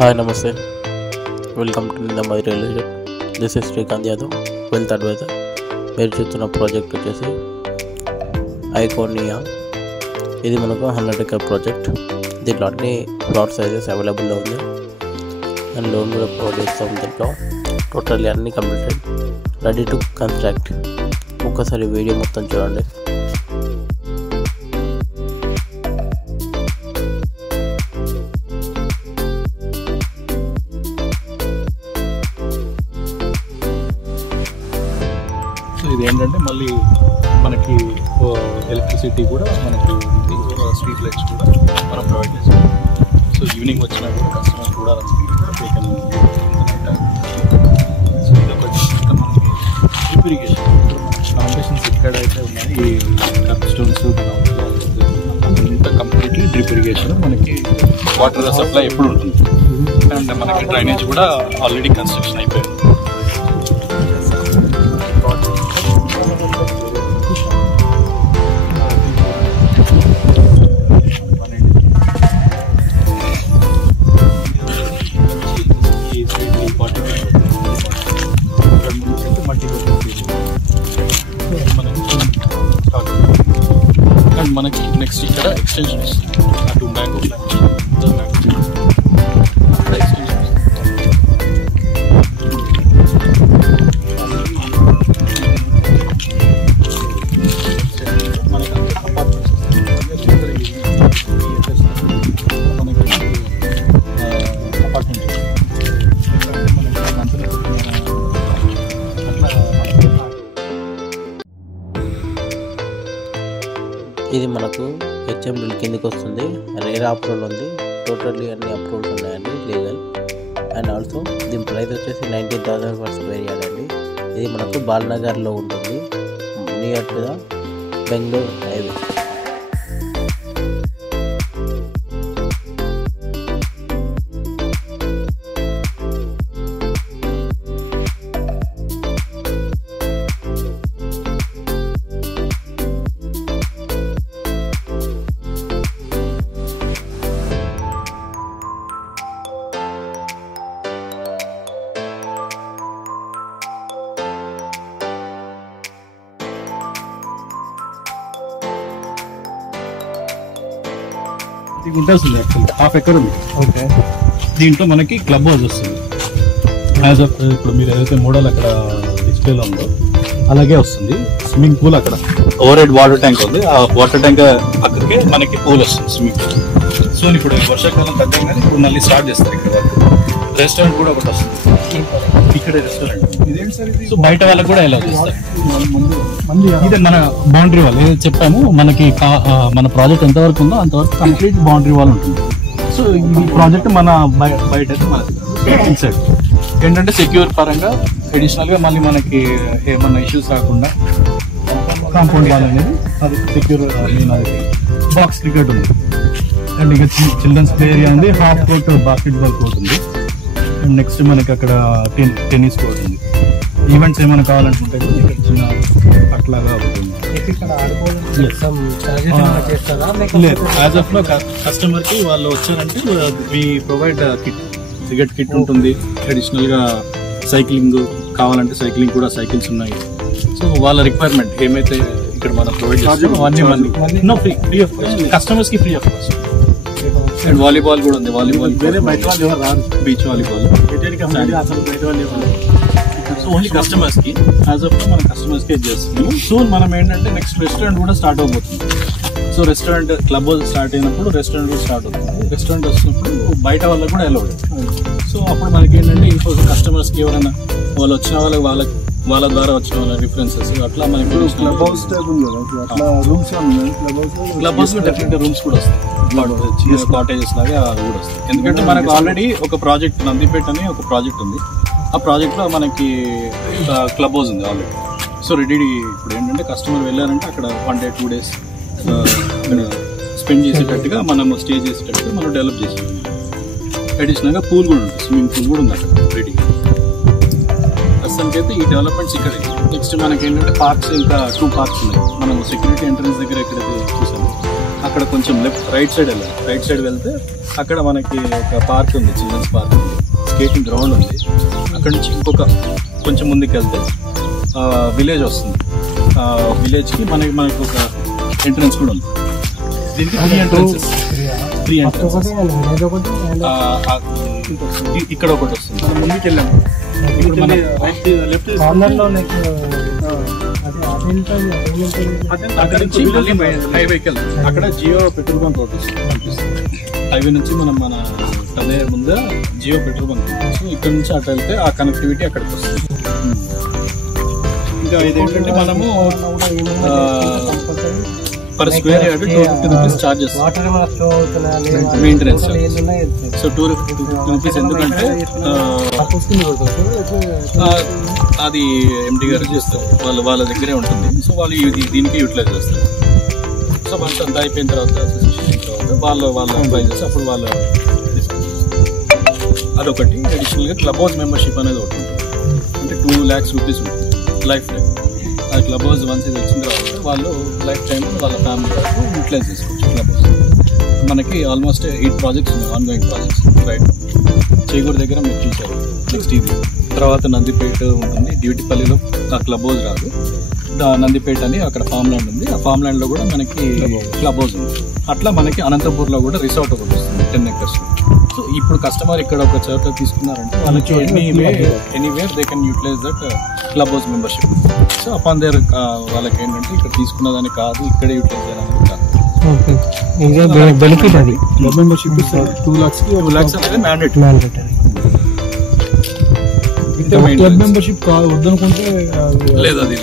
Hi, Namaste. Welcome to Nindamai Real Estate. This is Srikanth Yadav, Wealth Advisor. మీరు చూస్తున్న project వచ్చేసి ఐకోనియా. ఇది మనకు 100 acre ప్రాజెక్ట్. దీంట్లో అన్ని ప్లాట్ సైజెస్ అవైలబుల్లో ఉంది అండ్ లోన్ కూడా ప్రొవైడ్ చేస్తాం. దీంట్లో టోటల్లీ అన్ని కంప్లీటెడ్, రెడీ టు కన్స్ట్రక్ట్. ఒక్కసారి వీడియో మొత్తం చూడండి. ఇది ఏంటంటే మళ్ళీ మనకి ఎలక్ట్రిసిటీ కూడా మనకి ఉంది, స్ట్రీట్ లైట్స్ కూడా మనం ప్రొవైడ్ చేస్తాం. సో ఈవినింగ్ వచ్చినా కూడా కస్టమర్స్ కూడా సో ఇది ఒకటి. మనకి డ్రిప్ ఇరిగేషన్ ఫౌండేషన్స్ ఎక్కడైతే ఉన్నాయి ఈ కప్ స్టోన్స్ అంతా కంప్లీట్లీ డ్రిప్ ఇరిగేషన్. మనకి వాటర్ సప్లై ఎప్పుడు ఉంటుంది అండ్ మనకి డ్రైనేజ్ కూడా ఆల్రెడీ కన్స్ట్రక్షన్ అయిపోయింది. అండ్ మనకి నెక్స్ట్ ఇక్కడ ఎక్స్టెన్షన్ వస్తుంది, అటు మ్యాంగో ప్లాంట్ అక్కడ ఎక్స్టెన్షన్ మనకి అపార్ట్మెంట్స్ ఇది మనకు హెచ్ఎం బిల్ కిందకి వస్తుంది. రేరా అప్రూవల్ ఉంది. టోటల్లీ అన్ని అప్రూవల్స్ ఉన్నాయండి, లీగల్. అండ్ ఆల్సో దీని ప్రైస్ వచ్చేసి 19,000 per square yard అండి. ఇది మనకు బాల్నగర్లో ఉంటుంది, near to the Bengaluru highway. గుంటల్స్ ఉంది, యాక్చువల్లీ 1/2 acre ఉంది. ఓకే, దీంట్లో మనకి క్లబ్ హౌస్ వస్తుంది. యాజ్ ఆఫ్ ఇప్పుడు మీరు ఏదైతే మోడల్ అక్కడ డిస్ప్లేలో ఉందో అలాగే వస్తుంది. స్విమ్మింగ్ పూల్ అక్కడ ఓవర్ హెడ్ వాటర్ ట్యాంక్ ఉంది, ఆ వాటర్ ట్యాంక్ అక్కడికే మనకి పూల్ వస్తుంది, స్విమ్మింగ్ పూల్. సో ఇప్పుడు వర్షాకాలం తగ్గగానే ఇప్పుడు మళ్ళీ స్టార్ట్ చేస్తారు. ఇక్కడ రెస్టారెంట్ కూడా ఒకటి వస్తుంది, ఇక్కడే రెస్టారెంట్. ఇదేంటి సార్ ఇది? సో బయట వాళ్ళకి కూడా ఎలా చేస్తారు. ఇదే మన బౌండరీ వాల్ ఏదైతే చెప్పాము, మనకి మన ప్రాజెక్ట్ ఎంతవరకు ఉందో అంతవరకు కంప్లీట్ బౌండరీ వాల్ ఉంటుంది. సో ఈ ప్రాజెక్ట్ మన బయట అయితే మనది ఇన్సైడ్ ఏంటంటే సెక్యూర్ పరంగా అడిషనల్ గా మళ్ళీ మనకి ఏమన్నా ఇష్యూస్ రాకుండా కాంపౌండ్ వాల్ అనేది అది సెక్యూర్. బాక్స్ క్రికెట్ ఉంది అండ్ ఇక చిల్డ్రన్స్ ప్లే ఏరియా ఉంది, హాఫ్ కోర్ట్ బాస్కెట్బాల్ కోర్ట్ ఉంది. అండ్ నెక్స్ట్ మనకి అక్కడ టెన్నిస్ కోర్ట్ ఉంది. ఈవెంట్స్ ఏమైనా కావాలనుకుంటే ఇక్కడ చిన్న అట్లాగా ఉంటుంది. లేదు, యాజ్ ఆఫ్ లో కస్టమర్ కి వాళ్ళు వచ్చారంటే we provide kit, cricket kit ఉంటుంది. అడిషనల్ గా సైక్లింగ్ కావాలంటే సైక్లింగ్ కూడా సైకిల్స్ ఉన్నాయి. సో వాళ్ళ రిక్వైర్మెంట్ ఏమైతే ఇక్కడ మనం ప్రొవైడ్ చేస్తాం అవన్నీ no free of cost, customers కి free of cost. And volleyball కూడా ఉంది, volleyball beach volleyball. So only customers కి యాజ్ ఆఫ్ మనం కస్టమర్స్ కి చేస్తున్నాము. సూన్ మనం ఏంటంటే నెక్స్ట్ రెస్టారెంట్ కూడా స్టార్ట్ అవబోతుంది. సో రెస్టారెంట్ క్లబ్ స్టార్ట్ అయినప్పుడు రెస్టారెంట్ కూడా స్టార్ట్ అవుతుంది. రెస్టారెంట్ వస్తున్నప్పుడు బయట వాళ్ళకి కూడా అలౌడ్. సో అప్పుడు మనకి ఏంటంటే ఇంకో కస్టమర్స్ కి ఎవరైనా వాళ్ళు వచ్చిన వాళ్ళ ద్వారా వచ్చిన వాళ్ళ రిఫరెన్సెస్ అట్లా మనకి క్లబ్ హౌస్ క్లబ్ హౌస్ లో డెఫినెట్ రూమ్స్ కూడా వస్తాయి, కాటేజెస్ లాగా అవి కూడా వస్తాయి. ఎందుకంటే మనకు ఆల్రెడీ ఒక ప్రాజెక్ట్ నందిపేట అని ఒక ప్రాజెక్ట్ ఉంది. ఆ ప్రాజెక్ట్ లో మనకి క్లబ్ హౌస్ ఉంది ఆల్రెడీ. సో రెడీ ఇప్పుడు ఏంటంటే కస్టమర్ వెళ్ళారంటే అక్కడ 1 day 2 days అక్కడ స్పెండ్ చేసేటట్టుగా మనము స్టే చేసేటట్టుగా మనం డెవలప్ చేసాం. అడిషనల్ గా పూల్ కూడా ఉంటుంది, స్విమ్మింగ్ పూల్ కూడా ఉంది అక్కడ రెడీ. ప్రస్తుతానికి అయితే ఈ డెవలప్మెంట్స్ ఇక్కడ. నెక్స్ట్ మనకి ఏంటంటే పార్క్స్, ఇంకా 2 parks ఉన్నాయి. మనం సెక్యూరిటీ ఎంట్రన్స్ దగ్గర ఎక్కడైతే చూసాము అక్కడ కొంచెం రైట్ సైడ్ వెళ్ళాలి. రైట్ సైడ్ వెళ్తే అక్కడ మనకి ఒక పార్క్ ఉంది, చిల్డ్రన్స్ పార్క్ ఉంది, స్కేటింగ్ గ్రౌండ్ ఉంది. అక్కడ నుంచి ఇంకొక కొంచెం ముందుకు వెళ్తే విలేజ్ వస్తుంది. విలేజ్కి మనకు ఒక ఎంట్రన్స్ కూడా ఉంది. దీనికి 3 ఎంట్రన్సెస్. ఇక్కడ ఒకటి వస్తుంది. మనం ముందుకు వెళ్ళాము. ఇప్పుడు మన లెఫ్ట్ అక్కడ నుంచి మళ్ళీ హైవేకి వెళ్తాం. అక్కడ జియో పెట్రోల్ బంక్ ఒకటి వస్తుంది. హైవే నుంచి మన అదే ముందు జియో పెట్రోల్ బంక్. సో ఇక్కడ నుంచి అటు వెళ్తే ఆ కనెక్టివిటీ అక్కడికి వస్తుంది. ఇంకా ఇదేంటంటే మనము per square yard 250 rupees charge చేస్తాం మెయింటెనెన్స్. సో 250 రూపీస్ ఎందుకంటే అది ఎండి గారు చేస్తారు, వాళ్ళ దగ్గరే ఉంటుంది. సో వాళ్ళు దీనికి యూటిలైజ్ చేస్తారు. సో వన్స్ అంతా అయిపోయిన తర్వాత వాళ్ళ ప్రైజెస్ అప్పుడు వాళ్ళ అదొకటి. అడిషనల్గా క్లబ్ హౌస్ మెంబర్షిప్ అనేది ఒకటి ఉంటుంది. అంటే 2 lakhs రూపీస్ ఉంటుంది లైఫ్ టైం. ఆ క్లబ్ హౌస్ వన్స్ ఇది వచ్చిన తర్వాత వాళ్ళు లైఫ్ టైం వాళ్ళ ఫ్యామిలీ వరకు యూటిలైజ్ చేసుకోవచ్చు క్లబ్ హౌస్. మనకి ఆల్మోస్ట్ 8 ప్రాజెక్ట్స్ ఉన్నాయి, ఆన్గోయింగ్ ప్రాజెక్ట్స్. రైట్ చేగూరు దగ్గర మీరు చూసారు. నెక్స్ట్ ఇది తర్వాత నందిపేట ఉంటుంది. డ్యూటీపల్లిలో ఆ క్లబ్ హౌస్ రాదు, నందిపేట అని అక్కడ ఫామ్ ల్యాండ్ ఉంది. ఆ ఫామ్ ల్యాండ్లో కూడా మనకి క్లబ్ హౌస్ ఉంది. అట్లా మనకి అనంతపూర్లో కూడా రిసార్ట్ ఒకటి వస్తుంది 10 acres. సో ఇప్పుడు కస్టమర్ ఇక్కడ ఒక చోట తీసుకున్నారంటే వాళ్ళకి anywhere they can utilize that club house membership. So upon there వాళ్ళకి ఏంటంటే ఇక్కడ తీసుకున్నదాన్ని కాదు, ఇక్కడే యూటిలైజ్ చేయాలని కాదు. బెనిఫిట్ అది క్లబ్ మెంబర్షిప్ 2 lakhs అనేది మ్యాండేటరీ. క్లబ్ మెంబర్షిప్ వద్దనుకుంటే లేదు అది